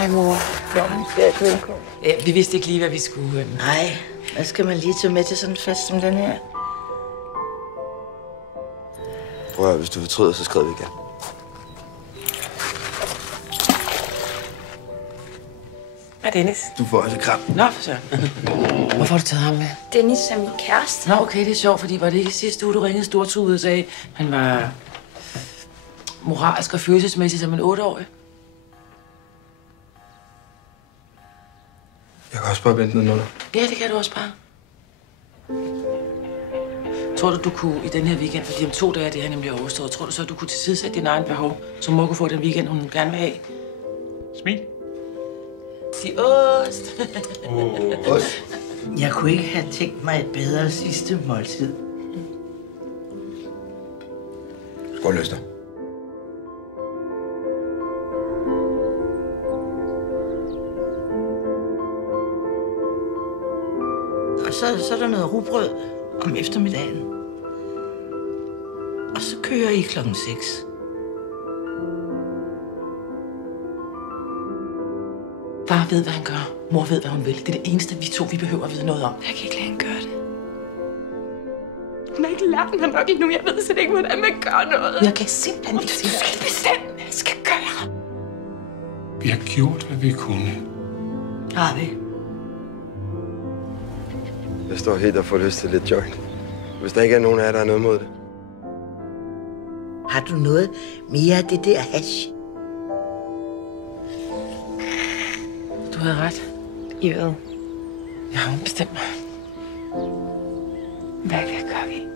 Hej, mor. Ja, vi vidste ikke lige, hvad vi skulle. Nej, hvad skal man lige tage med til sådan en fest som den her? Prøv at høre, hvis du fortryder, så skriver vi igen. Hvad er Dennis? Du får også et kram. Nå, for søren. Hvorfor har du taget ham med? Dennis er min kæreste. Nå, okay, det er sjovt, fordi var det ikke sidste uge, du ringede stortudet og sagde, han var moralsk og følelsesmæssig som en 8-årig? Jeg kan også bare vente noget. Ja, det kan du også bare. Tror du kunne i den her weekend, fordi om 2 dage det her nemlig overstået, tror du så, du kunne tilsidesætte din egen behov, så mor kunne få den weekend, hun gerne vil have? Smil. Sig ost. Ost. Jeg kunne ikke have tænkt mig et bedre sidste måltid. Skål, Løster. Og så er der noget rugbrød om eftermiddagen. Og så kører I klokken 6. Far ved, hvad han gør. Mor ved, hvad hun vil. Det er det eneste, vi behøver at vide noget om. Jeg kan ikke lade hende gøre det. Hun har ikke lært mig nok endnu. Jeg ved slet ikke, hvordan man gør noget. Jeg kan simpelthen ikke sige Du skal bestemme, hvad jeg skal gøre. Vi har gjort, hvad vi kunne. Har vi? Jeg står helt og får lyst til lidt joint. Hvis der ikke er nogen af jer, der har noget mod det. Har du noget mere af det der hash? Du havde ret. I ved. Jeg har bestemt mig. Hvad gør vi?